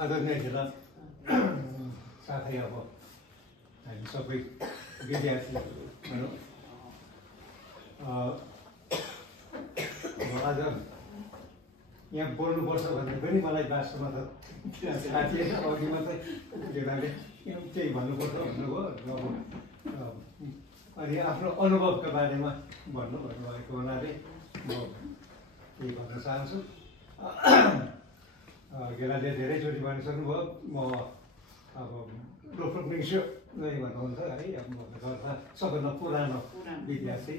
आदरणीय जिल्ला साथै अब हामी सबै विद्यार्थी भनौँ आज यहाँ बोल्नुपर्छ भने पनि मलाई वास्तवमा त थाहा थिएन। अघि मात्रै जिल्लाले केही भन्नुपर्छ भन्नुभयो। अनि आफ्नो अनुभवका बारेमा भन्नुभएको हुनाले म केही भन्न चाहन्छु। गेलाले धेरैचोटि भनिसक्नुभयो। म अब लोकप्रिय नै भन्नुहुन्छ है। अब गर्दा सबभन्दा पुरानो विद्यार्थी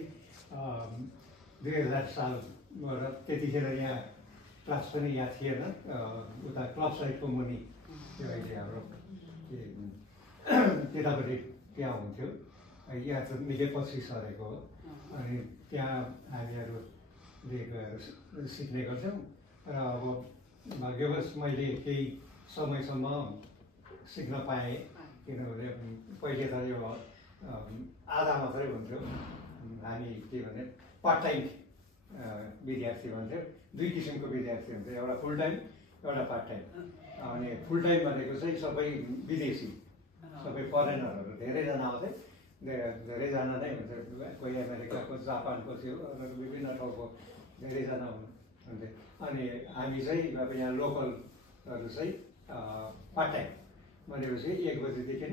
2000 सालबाट त्यतिखेर यहाँ क्लास पनि यहाँ थिएन। उता क्लब साइडको मुनि त्यो अहिले हाम्रो केटापट्टि त्यहाँ हुन्थ्यो। यहाँ त निकै पछि सरेको हो। अनि त्यहाँ हामीहरूले गएर सिक्ने गर्थ्यौँ। र अब भाग्यवश मैले केही समयसम्म सिक्न पाएँ। किनभने पहिले त यो आधा मात्रै हुन्थ्यो। हामी के भने पार्ट टाइम विद्यार्थी भन्थ्यो। दुई किसिमको विद्यार्थी हुन्थ्यो, एउटा फुल टाइम एउटा पार्ट टाइम। अनि फुल टाइम भनेको चाहिँ सबै विदेशी, सबै फरेनरहरू धेरैजना आउँथे। धेरैजना नै हुन्थ्यो। कोही अमेरिकाको, जापानको थियो, विभिन्न ठाउँको धेरैजना हुन्थे। अनि हामी चाहिँ अब यहाँ लोकलहरू चाहिँ पार्ट टाइम भनेपछि 1 बजीदेखि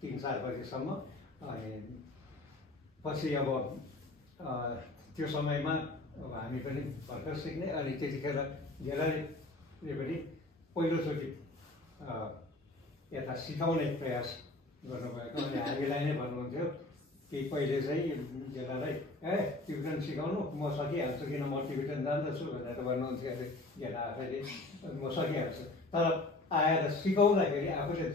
3-4 बजीसम्म। अनि पछि अब त्यो समयमा अब हामी पनि भर्खर सिक्ने। अनि त्यतिखेर गेलाले पनि पहिलोचोटि यता सिकाउने प्रयास गर्नुभएको। अनि हामीलाई नै भन्नुहुन्थ्यो कि पहिले चाहिँ गेलालाई टिबिटन सिकाउनु, म सकिहाल्छु, किन म टिबिटन जान्दछु भनेर भन्नुहुन्थ्यो। अरे गेला आफैले म सकिहाल्छु। तर आएर सिकाउँदाखेरि आफूले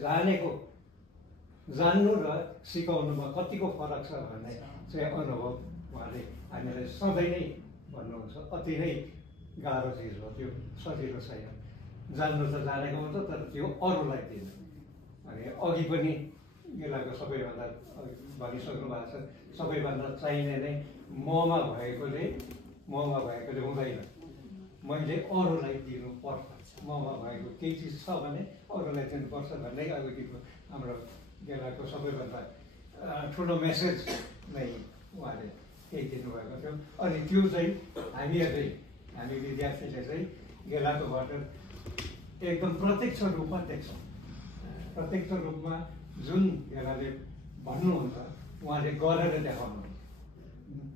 जान्नु र सिकाउनुमा कतिको फरक छ भन्ने चाहिँ अनुभव उहाँले हामीलाई सधैँ नै भन्नुहुन्छ। अति नै गाह्रो चिज हो त्यो, सजिलो छैन। जान्नु त जानेको हुन्छ, तर त्यो अरूलाई दिनु। अनि अघि पनि गेलाको सबैभन्दा भनिसक्नु भएको छ, सबैभन्दा चाहिने नै ममा भएकोले हुँदैन। मैले अरूलाई दिनुपर्छ। ममा भएको केही चिज छ भने अरूलाई दिनुपर्छ भन्ने अघिको हाम्रो गेलाको सबैभन्दा ठुलो मेसेज नै उहाँले त्यही दिनुभएको थियो। अनि त्यो चाहिँ हामी विद्यार्थीले चाहिँ गेलाकोबाट एकदम प्रत्यक्ष रूपमा देख्छौँ। प्रत्यक्ष रूपमा जुन गेलाले भन्नुहुन्छ उहाँले गरेर देखाउनुहुन्छ।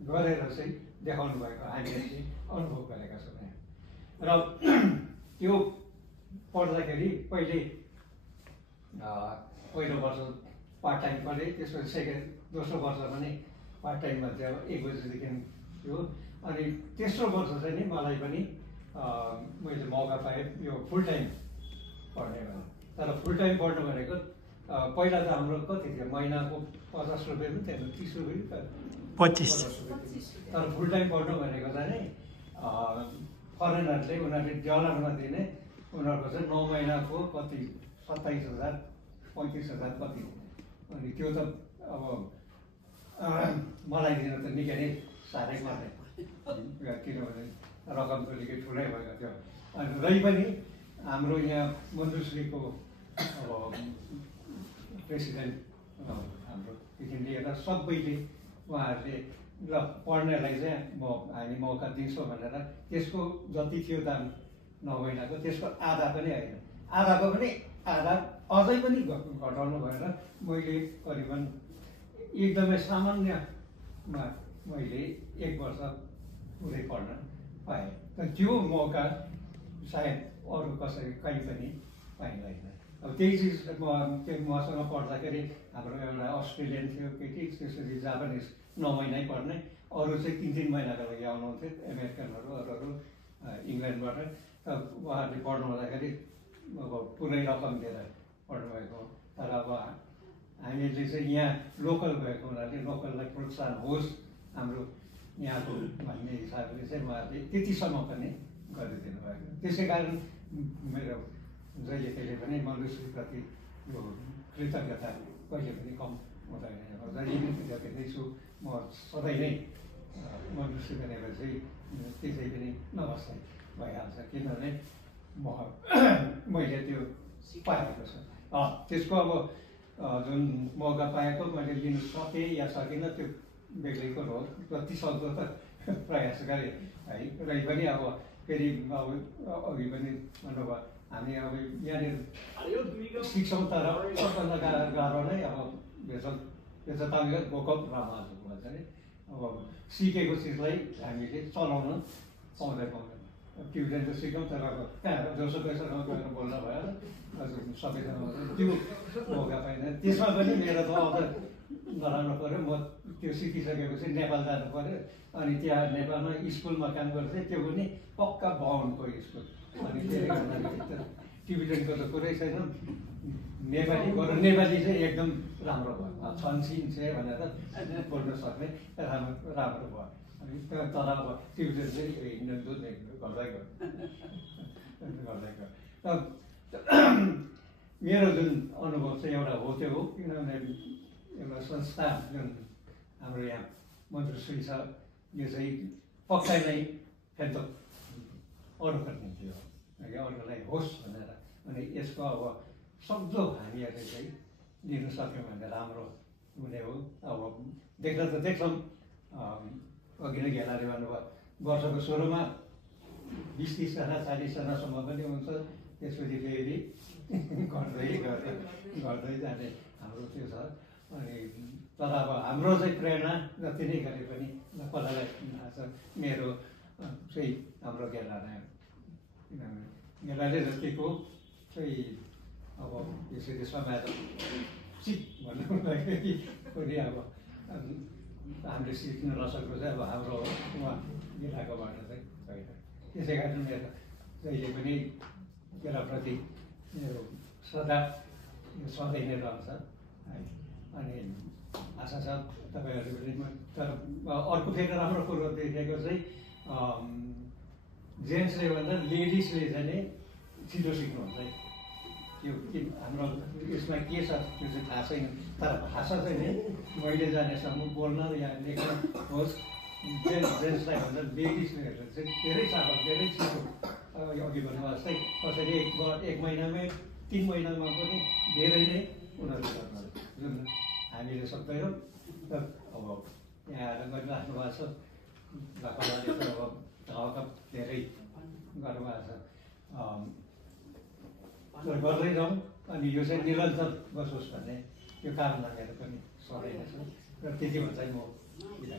गरेर चाहिँ देखाउनु भएको हामीले चाहिँ अनुभव गरेका छौँ। र त्यो पढ्दाखेरि पहिलो वर्ष पार्ट टाइम पढेँ। त्यसपछि दोस्रो वर्ष पनि पार्ट टाइममा चाहिँ अब 1 बजीदेखि थियो। अनि तेस्रो वर्ष चाहिँ नि मलाई पनि मैले मौका पाएँ यो फुल टाइम पढ्ने भने। तर फुल टाइम पढ्नु भनेको पहिला त हाम्रो कति थियो, महिनाको 50 रुपियाँ पनि थिएन, 30 रुपियाँ 25 रुपियाँ। तर फुल टाइम पढ्नु भनेको चाहिँ नि फरेनरले उनीहरूले डलरमा दिने, उनीहरूको चाहिँ 9 महिनाको कति 27,000 35,000 कति। अनि त्यो त अब मलाई दिन त निकै नै साह्रै पर्ने, किनभने रकम त निकै ठुलै भएको थियो। अनि रै पनि हाम्रो यहाँ मन्जुश्रीको अब प्रेसिडेन्ट हाम्रोदेखि लिएर सबैले उहाँहरूले ल पढ्नेलाई चाहिँ हामी मौका दिन्छौँ भनेर त्यसको जति थियो दाम 9 महिनाको, त्यसको आधा पनि होइन, आधाको पनि आधा अझै पनि घटाउनु भएर मैले करिबन एकदमै सामान्यमा मैले 1 वर्ष पुरै पढ्न पाएँ। तर त्यो मौका सायद अरू कसै कहीँ पनि पाइँदैन। अब त्यही चिज मसँग पढ्दाखेरि हाम्रो एउटा अस्ट्रेलियन थियो केटी, त्यसपछि जापानिज 9 महिनै पढ्ने, अरू चाहिँ 3-3 महिनाको लागि आउनुहुन्थ्यो, अमेरिकनहरू अरू इङ्ल्यान्डबाट। त उहाँहरूले पढ्नु हुँदाखेरि अब पुरै रकम दिएर पढ्नुभएको। तर अब हामीले चाहिँ यहाँ लोकल भएको हुनाले लोकललाई प्रोत्साहन होस् हाम्रो यहाँको भन्ने हिसाबले चाहिँ उहाँहरूले त्यतिसम्म पनि गरिदिनु भएको। त्यसै कारण मेरो जहिले कहिले पनि मन्जुश्रीप्रति यो कृतज्ञता कहिले पनि कम हुँदैन। जहिले नै कृतज्ञ छु म सधैँ नै मन्जुश्री भनेर चाहिँ त्यसै पनि नमस्ते भइहाल्छ। किनभने मैले त्यो पाएको छ। त्यसको अब जुन मौका पाएको मैले लिनु सकेँ या सकिनँ त्यो बेग्लैको हो, जति सक्दो त प्रयास गरेँ है। र पनि अब फेरि अब अघि पनि भन्नुभयो हामी अब यहाँनिर सिक्छौँ तर सबभन्दा गाह्रो नै अब यो त तपाईँको भोकप रमाजु भन्छ नि। अब सिकेको चिजलाई हामीले चलाउन पाउँदैन। ट्युसन त सिकौँ तर अब कहाँ जोसो पैसासँग गएर बोल्न भयो सबैसँग त्यो मौका पाइँदैन। त्यसमा पनि मेरो त अब नराम्रो पऱ्यो, म त्यो सिकिसकेपछि नेपाल जानु पऱ्यो। अनि त्यहाँ नेपालमा स्कुलमा काम गर्थेँ, त्यो पनि पक्का बाहुनको स्कुल। अनि त्यसले गर्दाखेरि त टिबिटेनको त कुरै छैन, नेपाली चाहिँ एकदम राम्रो भयो, छन्छिन्छ भनेर बोल्न सक्ने राम्रो भयो। अनि तर अब टिबिटेन चाहिँ हिँड्नु दुध्ने गर्दै गयो। मेरो जुन अनुभव चाहिँ एउटा हो त्यो हो, किनभने एउटा संस्था जुन हाम्रो यहाँ मन्त्रश्री छ, यो चाहिँ पक्कै नै हेल्थ अरूको निम्ति हो, अरूलाई होस् भनेर। अनि यसको अब सक्दो हामीहरूले चाहिँ लिन सक्यौँ भने राम्रो हुने हो। अब देख्न त देख्छौँ, अघि नै घेलाले भन्नुभयो वर्षको सुरुमा 20-30जना 40जनासम्म पनि हुन्छ, त्यसपछि फेरि गर्दै जाने हाम्रो त्यो छ। अनि तर अब हाम्रो चाहिँ प्रेरणा जति नै गरे पनि कसैलाई थाहा छ, मेरो चाहिँ हाम्रो घेला नै हो। किनभने घेलाले जतिको चाहिँ अब यसरी समाज सिक भन्नुको लागि पनि अब हामीले सिक्न नसक्नु चाहिँ अब हाम्रो उहाँ घेलाकोबाट चाहिँ छैन। त्यसै कारण मेरो जहिले पनि घेलाप्रति मेरो सदा सधैँ नै रहन्छ है। अनि आशा छ तपाईँहरूले पनि। तर अर्को फेरि राम्रो कुरो देखेको चाहिँ जेन्ट्सले भन्दा लेडिजले चाहिँ नि छिटो सिक्नुहुन्छ है। त्यो हाम्रो यसमा के छ त्यो चाहिँ थाहा छैन, तर भाषा चाहिँ नि मैले जानेसम्म बोल्न या लेख्न होस्, जेन्ट्सलाई भन्दा लेडिजले चाहिँ धेरै साह्रो, धेरै छिटो। अघि भन्नुभयो जस्तै कसैले एक महिनामै 3 महिनामा पनि धेरै नै उनीहरू गर्नु, जुन हामीले सक्दैनौँ। अब यहाँ आएर गरिराख्नु भएको छ, बाबाले त अब हकप धेरै गर्नुभएको छ। गर्दै जाउँ, अनि यो चाहिँ निरन्तर बसोस् भन्ने यो कामना मेरो पनि सधैँ नै छ। र त्यति भन्छ म बिदा।